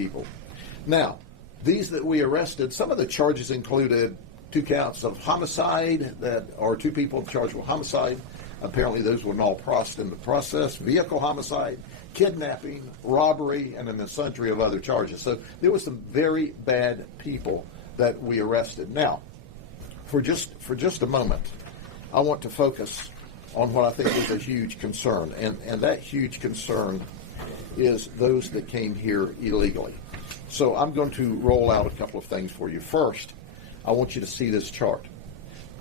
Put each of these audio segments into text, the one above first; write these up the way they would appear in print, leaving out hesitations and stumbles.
people. Now, these that we arrested, some of the charges included 2 counts of homicide, or 2 people charged with homicide. Apparently those were all processed in the process. Vehicle homicide, kidnapping, robbery, and then a sundry of other charges. So there was some very bad people that we arrested. Now, for just a moment, I want to focus on what I think is a huge concern, and that huge concern is those that came here illegally. So I'm going to roll out a couple of things for you. First, I want you to see this chart.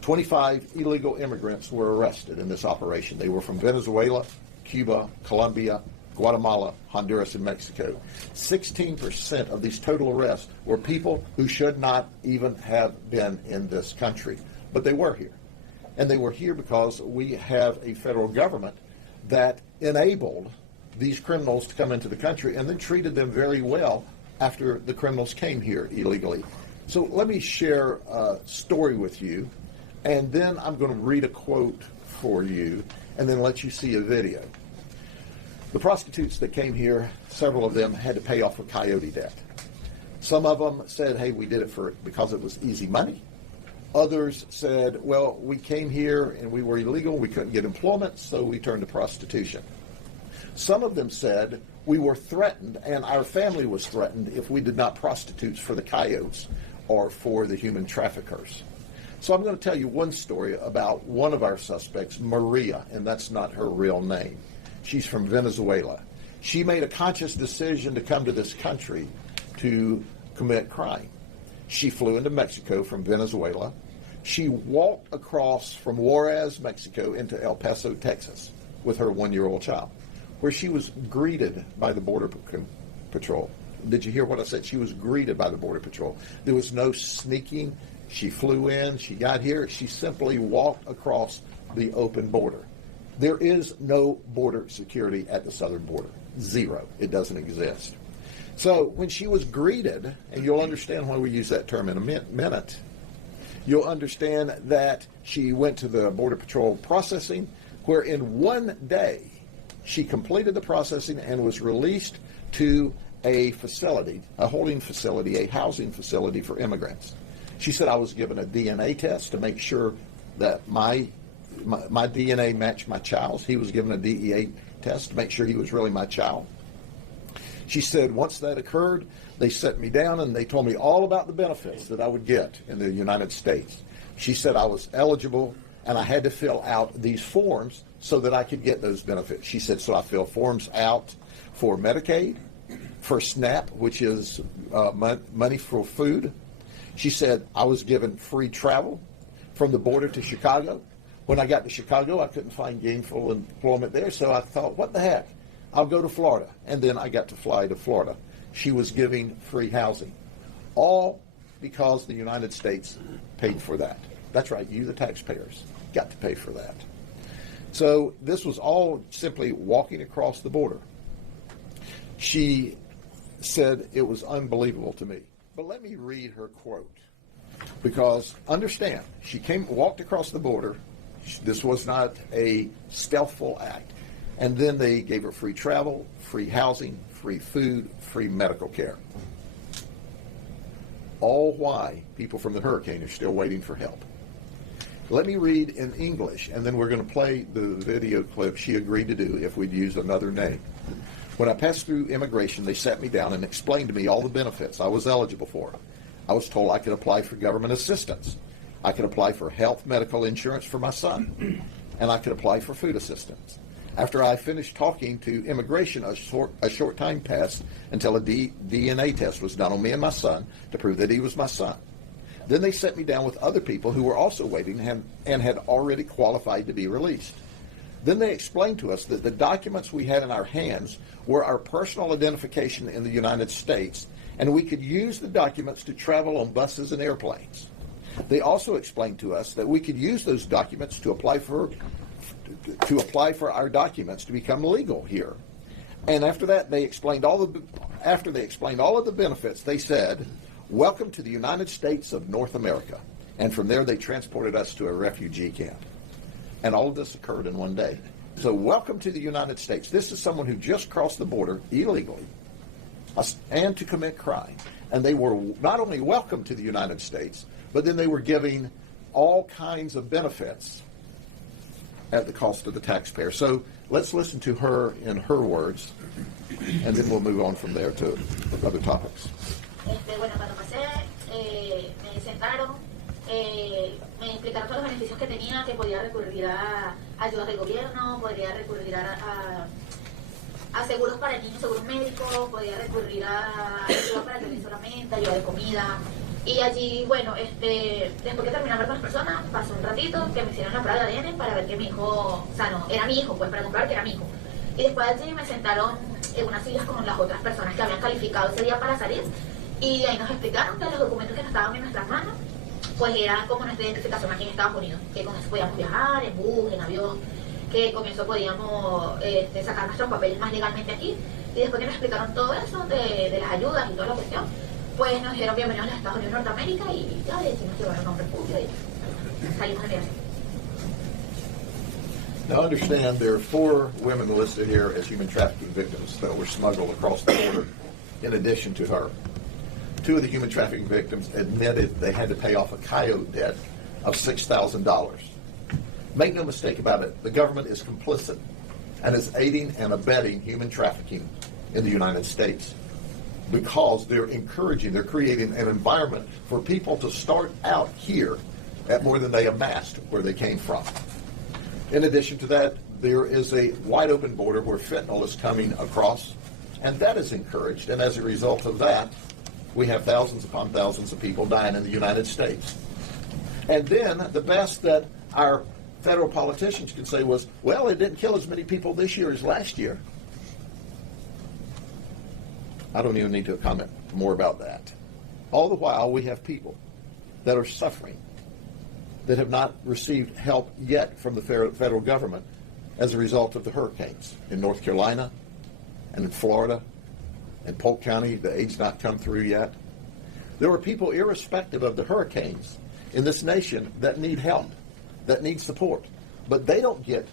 25 illegal immigrants were arrested in this operation. They were from Venezuela, Cuba, Colombia, Guatemala, Honduras, and Mexico. 16% of these total arrests were people who should not even have been in this country, but they were here. And they were here because we have a federal government that enabled these criminals to come into the country and then treated them very well after the criminals came here illegally. So let me share a story with you, and then I'm going to read a quote for you, and then let you see a video. The prostitutes that came here, several of them had to pay off a coyote debt. Some of them said, hey, we did it because it was easy money. Others said, well, we came here and we were illegal, we couldn't get employment, so we turned to prostitution. Some of them said, we were threatened and our family was threatened if we did not prostitute for the coyotes or for the human traffickers. So I'm going to tell you one story about one of our suspects, Maria, and that's not her real name. She's from Venezuela. She made a conscious decision to come to this country to commit crime. She flew into Mexico from Venezuela. She walked across from Juarez, Mexico, into El Paso, Texas, with her 1-year-old child, where she was greeted by the Border Patrol. Did you hear what I said? She was greeted by the Border Patrol. There was no sneaking. She flew in. She got here. She simply walked across the open border. There is no border security at the southern border. Zero. It doesn't exist. So when she was greeted, and you'll understand why we use that term in a minute, you'll understand that she went to the Border Patrol processing, where in 1 day she completed the processing and was released to a facility, a holding facility, a housing facility for immigrants. She said, I was given a DNA test to make sure that my DNA matched my child's. He was given a DEA test to make sure he was really my child. She said once that occurred, they set me down and they told me all about the benefits that I would get in the United States. She said I was eligible and I had to fill out these forms so that I could get those benefits. She said, so I fill forms out for Medicaid, for SNAP, which is money for food. She said I was given free travel from the border to Chicago. When I got to Chicago, I couldn't find gainful employment there, so I thought, what the heck? I'll go to Florida. And then I got to fly to Florida. She was giving free housing, all because the United States paid for that. That's right, you, the taxpayers, got to pay for that. So this was all simply walking across the border. She said it was unbelievable to me. But let me read her quote, because understand, she walked across the border. This was not a stealthful act. And then they gave her free travel, free housing, free food, free medical care. All why people from the hurricane are still waiting for help. Let me read in English, and then we're going to play the video clip she agreed to do if we'd use another name. When I passed through immigration, they sat me down and explained to me all the benefits I was eligible for. I was told I could apply for government assistance. I could apply for health medical insurance for my son, and I could apply for food assistance. After I finished talking to immigration, a short time passed until a DNA test was done on me and my son to prove that he was my son. Then they set me down with other people who were also waiting and had already qualified to be released. Then they explained to us that the documents we had in our hands were our personal identification in the United States, and we could use the documents to travel on buses and airplanes. They also explained to us that we could use those documents to apply for our documents to become legal here. And after that, they explained all of the benefits, they said, "Welcome to the United States of North America." And from there, they transported us to a refugee camp. And all of this occurred in 1 day. So welcome to the United States. This is someone who just crossed the border illegally and to commit crime. And they were not only welcome to the United States, but then they were giving all kinds of benefits at the cost of the taxpayer. So let's listen to her in her words, and then we'll move on from there to other topics. Bueno, cuando pasé, me sentaron, me explicaron todos los beneficios que tenía, que podía recurrir a ayudas del gobierno, podría recurrir a seguros para niños, seguros médicos, podía recurrir a ayuda para el solamente, ayuda de comida. Y allí, bueno, después que terminé de hablar con las personas, pasó un ratito que me hicieron la prueba de ADN para ver que mi hijo, o sea, no, era mi hijo, pues para comprobar que era mi hijo. Y después allí me sentaron en unas sillas con las otras personas que habían calificado ese día para salir. Y ahí nos explicaron que los documentos que estaban en nuestras manos, pues eran como nuestra identificación aquí en Estados Unidos, que con eso podíamos viajar en bus, en avión, que con eso podíamos sacar nuestros papeles más legalmente aquí. Y después que nos explicaron todo eso, de las ayudas y toda la cuestión, pues nos dijeron bienvenidos a los Estados Unidos de Norteamérica y ya le decimos que bueno, nombre público y salimos de migración. Now understand, there are 4 women listed here as human trafficking victims that were smuggled across the border in addition to her. 2 of the human trafficking victims admitted they had to pay off a coyote debt of $6,000. Make no mistake about it, the government is complicit and is aiding and abetting human trafficking in the United States because they're creating an environment for people to start out here at more than they amassed where they came from. In addition to that, there is a wide open border where fentanyl is coming across, and that is encouraged. And as a result of that, we have thousands upon thousands of people dying in the United States. And then the best that our federal politicians could say was, well, it didn't kill as many people this year as last year. I don't even need to comment more about that. All the while, we have people that are suffering, that have not received help yet from the federal government as a result of the hurricanes in North Carolina and in Florida and Polk County. The aid's not come through yet. There are people, irrespective of the hurricanes, in this nation that need help, that need support, but they don't get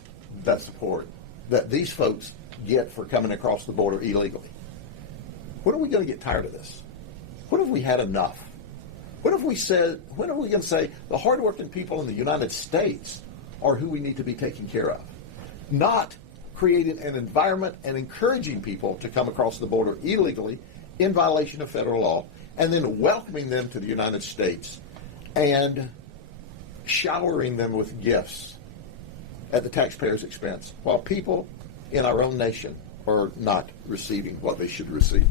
that support that these folks get for coming across the border illegally. When are we going to get tired of this? When have we had enough? When are we going to say the hardworking people in the United States are who we need to be taking care of? Not creating an environment and encouraging people to come across the border illegally in violation of federal law, and then welcoming them to the United States and showering them with gifts at the taxpayer's expense, while people in our own nation are not receiving what they should receive.